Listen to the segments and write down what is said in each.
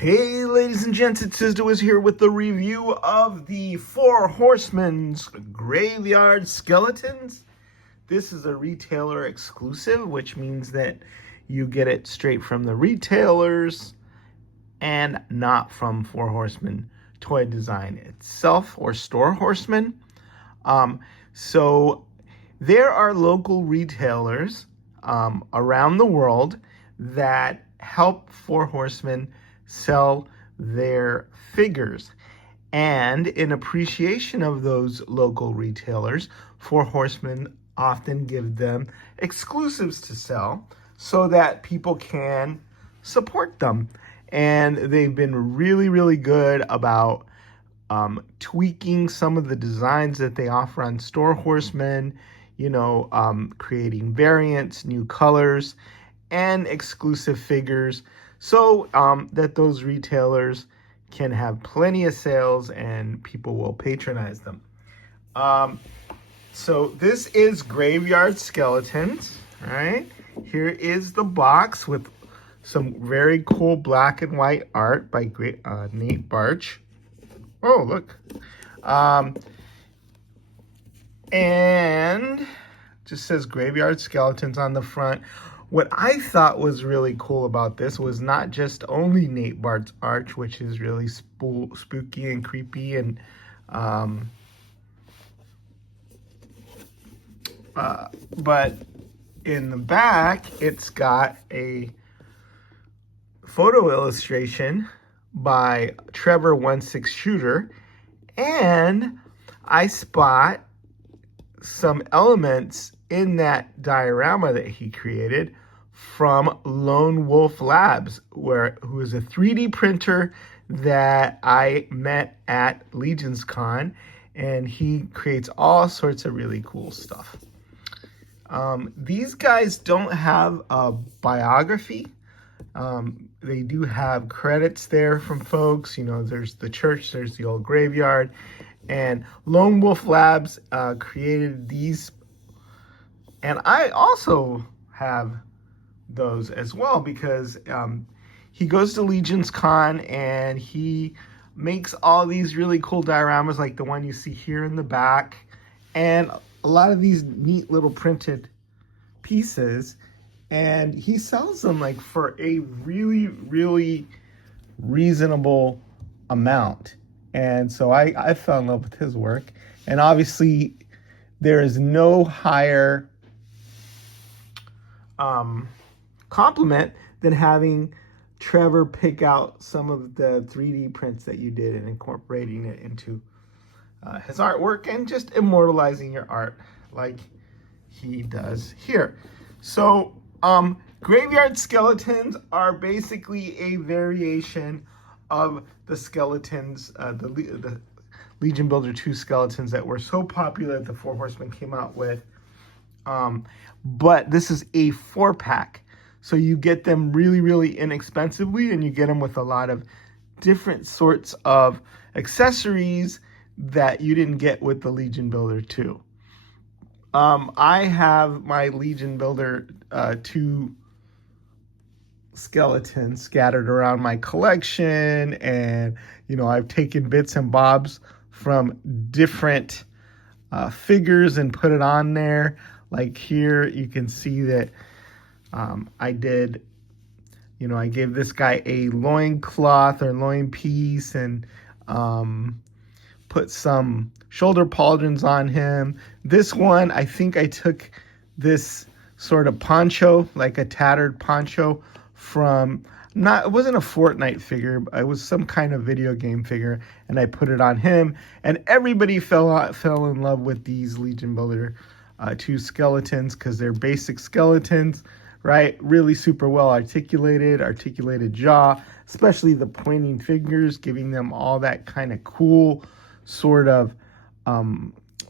Hey ladies and gents, it's Sizdoiz here with the review of the Four Horsemen's Graveyard Skeletons. This is a retailer exclusive, which means that you get it straight from the retailers and not from Four Horsemen Toy Design itself or Store Horsemen. So there are local retailers around the world that help Four Horsemen sell their figures. And in appreciation of those local retailers, Four Horsemen often give them exclusives to sell so that people can support them. And they've been really, really good about tweaking some of the designs that they offer on Store Horsemen, creating variants, new colors, and exclusive figures so that those retailers can have plenty of sales and people will patronize them. So this is Graveyard Skeletons, all right? Here is the box with some very cool black and white art by Nate Barch. Oh, look. And just says Graveyard Skeletons on the front. What I thought was really cool about this was not just only Nate Bart's art, which is really spooky and creepy, and but in the back, it's got a photo illustration by Trevor 16 Shooter, and I spot some elements in that diorama that he created from Lone Wolf Labs, who is a 3D printer that I met at Legion's Con, and he creates all sorts of really cool stuff. These guys don't have a biography. They do have credits there from folks. There's the church, there's the old graveyard, and Lone Wolf Labs created these. And I also have those as well because he goes to Legion's Con and he makes all these really cool dioramas like the one you see here in the back, and a lot of these neat little printed pieces, and he sells them like for a really, really reasonable amount. And so I fell in love with his work, and obviously there is no higher compliment than having Trevor pick out some of the 3D prints that you did and incorporating it into his artwork and just immortalizing your art like he does here. So Graveyard Skeletons are basically a variation of the skeletons, the Legion Builder 2 skeletons that were so popular that the Four Horsemen came out with. But this is a 4-pack. So you get them really, really inexpensively, and you get them with a lot of different sorts of accessories that you didn't get with the Legion Builder 2. I have my Legion Builder 2 skeletons scattered around my collection, and I've taken bits and bobs from different figures and put it on there. Like here you can see that I did, I gave this guy a loincloth or loin piece and put some shoulder pauldrons on him. This one, I think I took this sort of poncho, like a tattered poncho from, it wasn't a Fortnite figure, it was some kind of video game figure, and I put it on him, and everybody fell in love with these Legion Builder 2 skeletons because they're basic skeletons, right? Really super well articulated jaw, especially the pointing fingers, giving them all that kind of cool sort of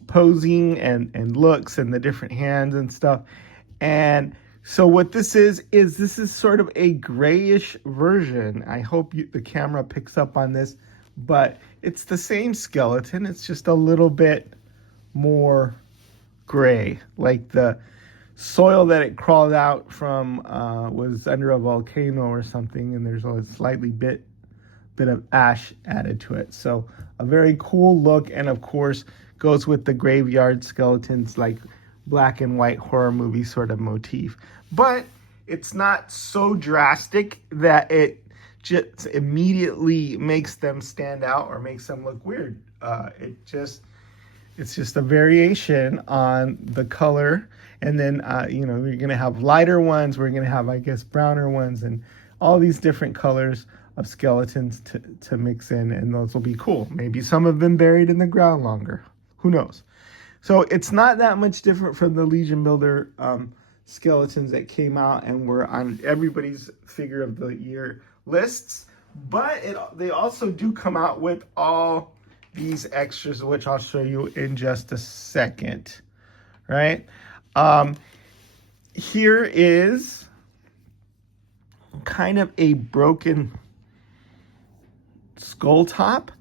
posing and looks, and the different hands and stuff. And so what this is sort of a grayish version. I hope the camera picks up on this, but it's the same skeleton. It's just a little bit more gray, like the soil that it crawled out from was under a volcano or something, and there's a slightly bit bit of ash added to it. So a very cool look, and of course goes with the graveyard skeletons, like black and white horror movie sort of motif. But it's not so drastic that it just immediately makes them stand out or makes them look weird. It's just a variation on the color. And then, you're going to have lighter ones. We're going to have, I guess, browner ones, and all these different colors of skeletons to mix in. And those will be cool. Maybe some have been buried in the ground longer. Who knows? So it's not that much different from the Legion Builder skeletons that came out and were on everybody's figure of the year lists. But they also do come out with all these extras, which I'll show you in just a second, right? Here is kind of a broken skull top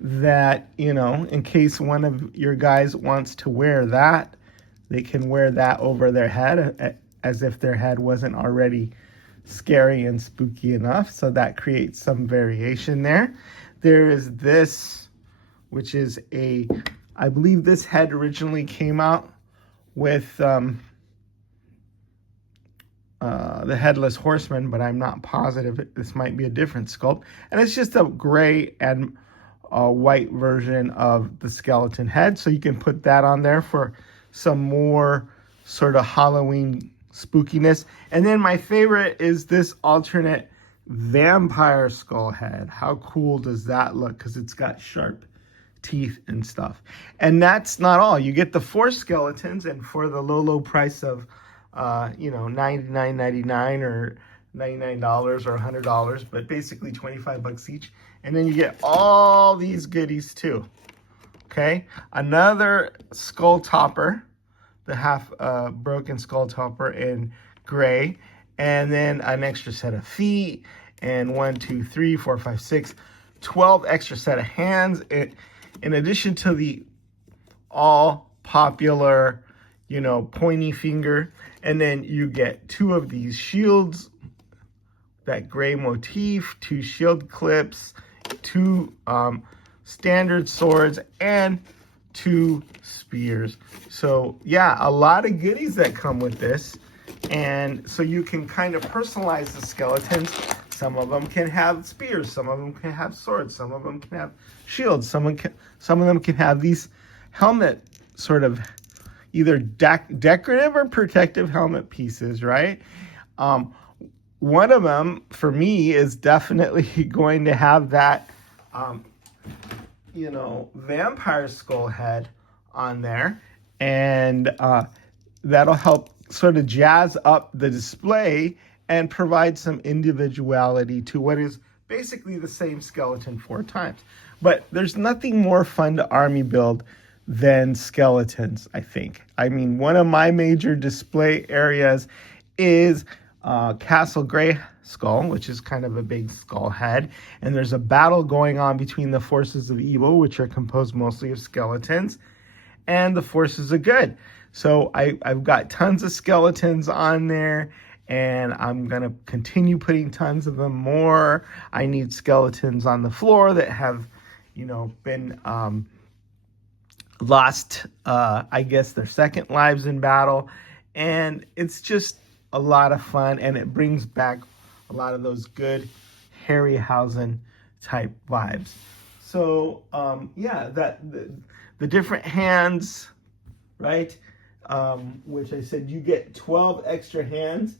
that, in case one of your guys wants to wear that, they can wear that over their head as if their head wasn't already scary and spooky enough. So that creates some variation there. There is this, which is I believe this head originally came out with the Headless Horseman, but I'm not positive. This might be a different sculpt. And it's just a gray and white version of the skeleton head. So you can put that on there for some more sort of Halloween spookiness. And then my favorite is this alternate vampire skull head. How cool does that look? Because it's got sharp teeth and stuff. And that's not all. You get the 4 skeletons, and for the low price of $99.99 or $99 or $100, but basically 25 bucks each. And then you get all these goodies too. Okay, another skull topper, the half broken skull topper in gray, and then an extra set of feet, and 1, 2, 3, 4, 5, 6, 12 extra set of hands, in addition to the all popular, pointy finger. And then you get 2 of these shields, that gray motif, 2 shield clips, 2 standard swords, and 2 spears. So yeah, a lot of goodies that come with this. And so you can kind of personalize the skeletons. Some of them can have spears, some of them can have swords, some of them can have shields, some of them can have these helmet sort of either decorative or protective helmet pieces, right? One of them, for me, is definitely going to have that, vampire skull head on there. And that'll help sort of jazz up the display and provide some individuality to what is basically the same skeleton 4 times. But there's nothing more fun to army build than skeletons, I think. I mean, one of my major display areas is Castle Grayskull, which is kind of a big skull head. And there's a battle going on between the forces of evil, which are composed mostly of skeletons, and the forces of good. So I've got tons of skeletons on there, and I'm going to continue putting tons of them more. I need skeletons on the floor that have, been lost, I guess, their second lives in battle. And it's just a lot of fun, and it brings back a lot of those good Harryhausen type vibes. So, the different hands, right? Which I said you get 12 extra hands,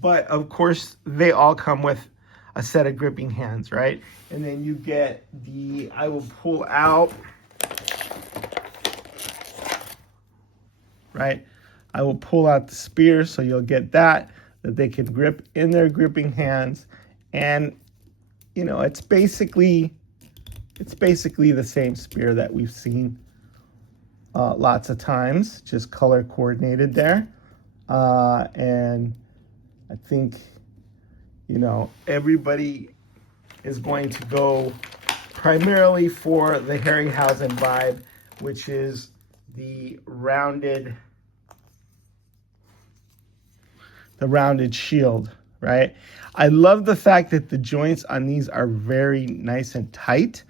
but of course they all come with a set of gripping hands, right? And then you get I will pull out, right? I will pull out the spear, so you'll get that they can grip in their gripping hands. And, it's basically the same spear that we've seen lots of times, just color coordinated there. And I think, everybody is going to go primarily for the Harryhausen vibe, which is the rounded shield, right? I love the fact that the joints on these are very nice and tight,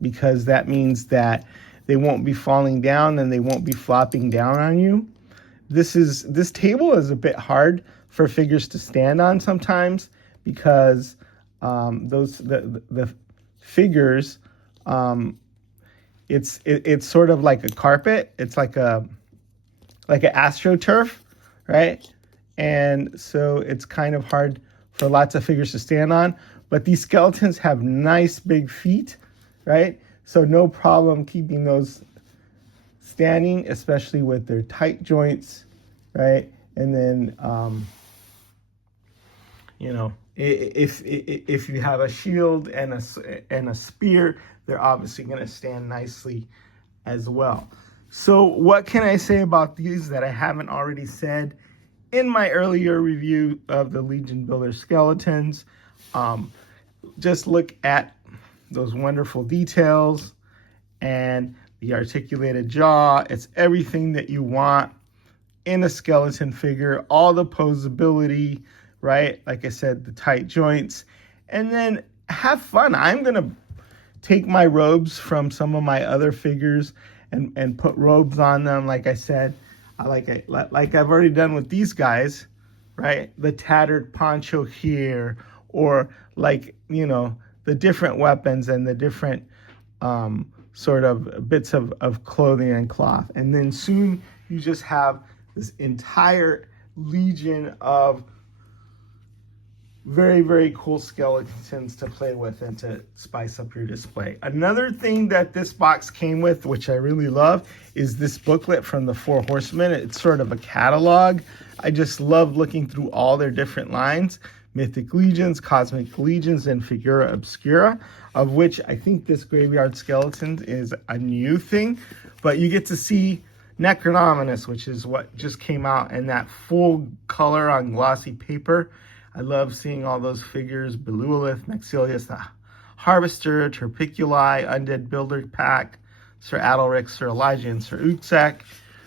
because that means that they won't be falling down and they won't be flopping down on you. This table is a bit hard for figures to stand on sometimes, because the figures, it's sort of like a carpet. It's like an AstroTurf, right? And so it's kind of hard for lots of figures to stand on. But these skeletons have nice big feet, right? So no problem keeping those standing, especially with their tight joints, right? And then, if you have a shield and a spear, they're obviously going to stand nicely as well. So what can I say about these that I haven't already said in my earlier review of the Legion Builder skeletons? Just look at those wonderful details and the articulated jaw. It's everything that you want in a skeleton figure. All the posability, right? Like I said, the tight joints. And then have fun. I'm going to take my robes from some of my other figures and put robes on them. Like I said, like I've already done with these guys, right? The tattered poncho here, or like, the different weapons and the different sort of bits of clothing and cloth. And then soon you just have this entire legion of very, very cool skeletons to play with and to spice up your display. Another thing that this box came with, which I really love, is this booklet from the Four Horsemen. It's sort of a catalog. I just love looking through all their different lines: Mythic Legions, Cosmic Legions, and Figura Obscura, of which I think this Graveyard Skeleton is a new thing. But you get to see Necronominus, which is what just came out in that full color on glossy paper. I love seeing all those figures: Beluolith, Maxilius, the Harvester, Terpiculi, Undead Builder Pack, Sir Adalric, Sir Elijah, and Sir Uxak,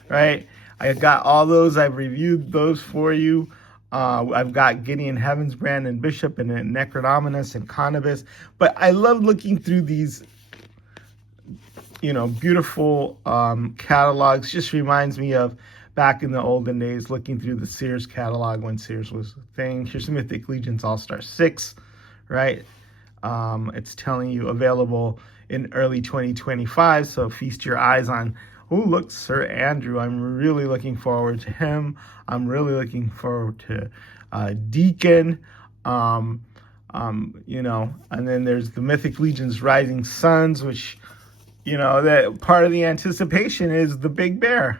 right? I got all those. I've reviewed those for you. I've got Gideon Heavensbrand and Bishop and Necronominus and Conibus. But I love looking through these, beautiful catalogs. Just reminds me of back in the olden days, looking through the Sears catalog when Sears was a thing. Here's Mythic Legions All-Star 6, right? It's telling you available in early 2025, so feast your eyes on, oh, look, Sir Andrew. I'm really looking forward to him. I'm really looking forward to Deacon, and then there's the Mythic Legions Rising Suns, which, that part of the anticipation is the Big Bear.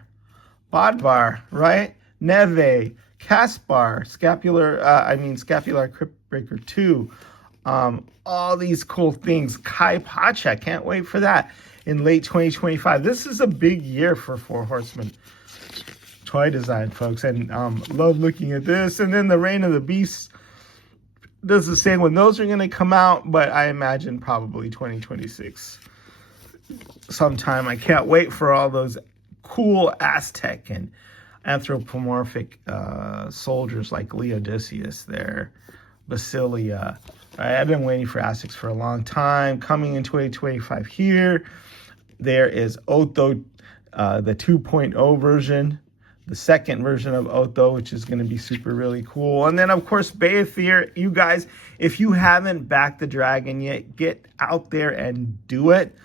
Bodvar, right? Neve, Caspar, Scapular Cryptbreaker 2. All these cool things. Kai Pacha, can't wait for that in late 2025. This is a big year for Four Horsemen Toy Design, folks. And love looking at this. And then the Reign of the Beasts doesn't say when those are going to come out, but I imagine probably 2026 sometime. I can't wait for all those cool Aztec and anthropomorphic soldiers like Leodicius there, Basilia. I've been waiting for Aztecs for a long time. Coming in 2025 here, there is Otho, the 2.0 version, the second version of Otho, which is going to be really cool. And then, of course, Beathir. You guys, if you haven't backed the dragon yet, get out there and do it.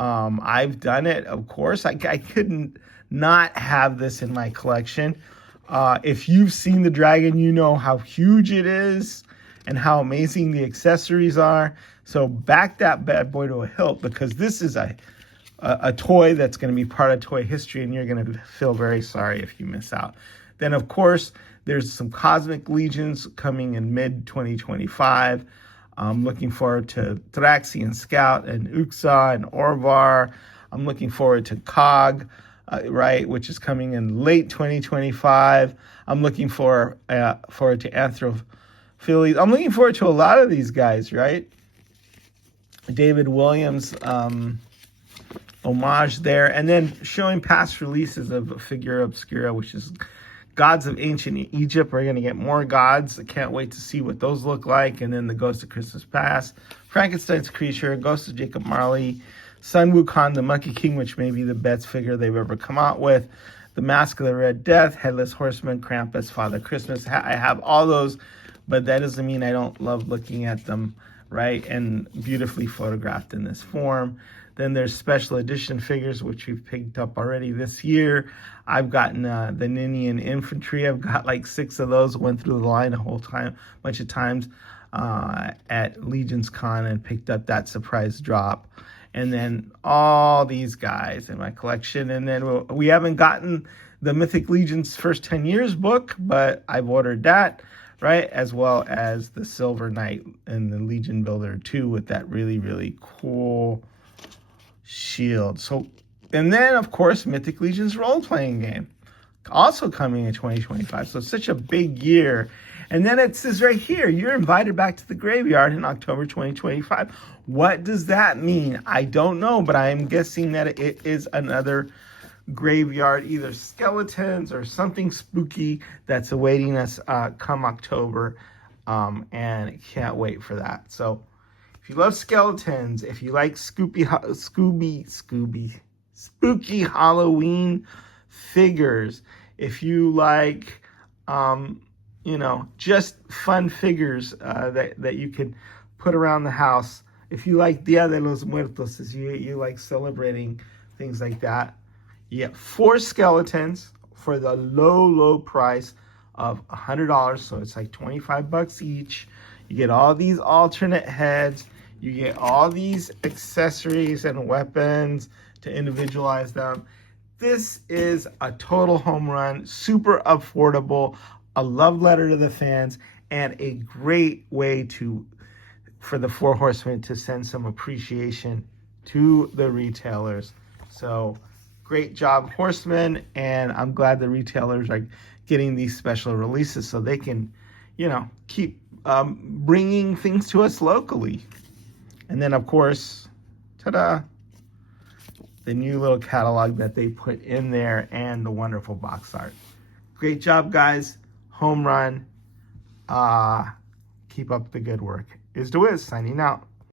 I've done it, of course. I couldn't not have this in my collection. If you've seen the dragon, you know how huge it is and how amazing the accessories are. So back that bad boy to a hilt, because this is a toy that's going to be part of toy history, and you're going to feel very sorry if you miss out. Then, of course, there's some Cosmic Legions coming in mid-2025. I'm looking forward to Thraxian Scout and Uxa and Orvar. I'm looking forward to Cog, which is coming in late 2025. I'm looking forward to Anthrophiles. I'm looking forward to a lot of these guys, right? David Williams homage there. And then showing past releases of Figura Obscura, which is Gods of Ancient Egypt. We're going to get more gods. I can't wait to see what those look like. And then the Ghost of Christmas Past, Frankenstein's Creature, Ghost of Jacob Marley, Sun Wukong, the Monkey King, which may be the best figure they've ever come out with, the Mask of the Red Death, Headless Horseman, Krampus, Father Christmas. I have all those, but that doesn't mean I don't love looking at them, right? And beautifully photographed in this form. Then there's special edition figures, which we've picked up already this year. I've gotten the Ninian Infantry. I've got like 6 of those. Went through the line bunch of times at Legion's Con and picked up that surprise drop. And then all these guys in my collection. And then we haven't gotten the Mythic Legion's First 10 Years book, but I've ordered that, right? As well as the Silver Knight and the Legion Builder 2 with that really, really cool shield. So, and then of course Mythic Legion's role-playing game also coming in 2025. So it's such a big year. And then it says right here, you're invited back to the graveyard in October 2025. What does that mean? I don't know, but I am guessing that it is another graveyard, either skeletons or something spooky that's awaiting us come October. And can't wait for that. So if you love skeletons, if you like spooky Halloween figures, if you like, just fun figures that you could put around the house, if you like Dia de los Muertos, as you like celebrating things like that, you get 4 skeletons for the low price of $100. So it's like $25 each. You get all these alternate heads. You get all these accessories and weapons to individualize them. This is a total home run, super affordable, a love letter to the fans, and a great way for the Four Horsemen to send some appreciation to the retailers. So great job, Horsemen, and I'm glad the retailers are getting these special releases so they can, keep bringing things to us locally. And then, of course, ta-da, the new little catalog that they put in there and the wonderful box art. Great job, guys. Home run. Keep up the good work. Is the Wiz signing out.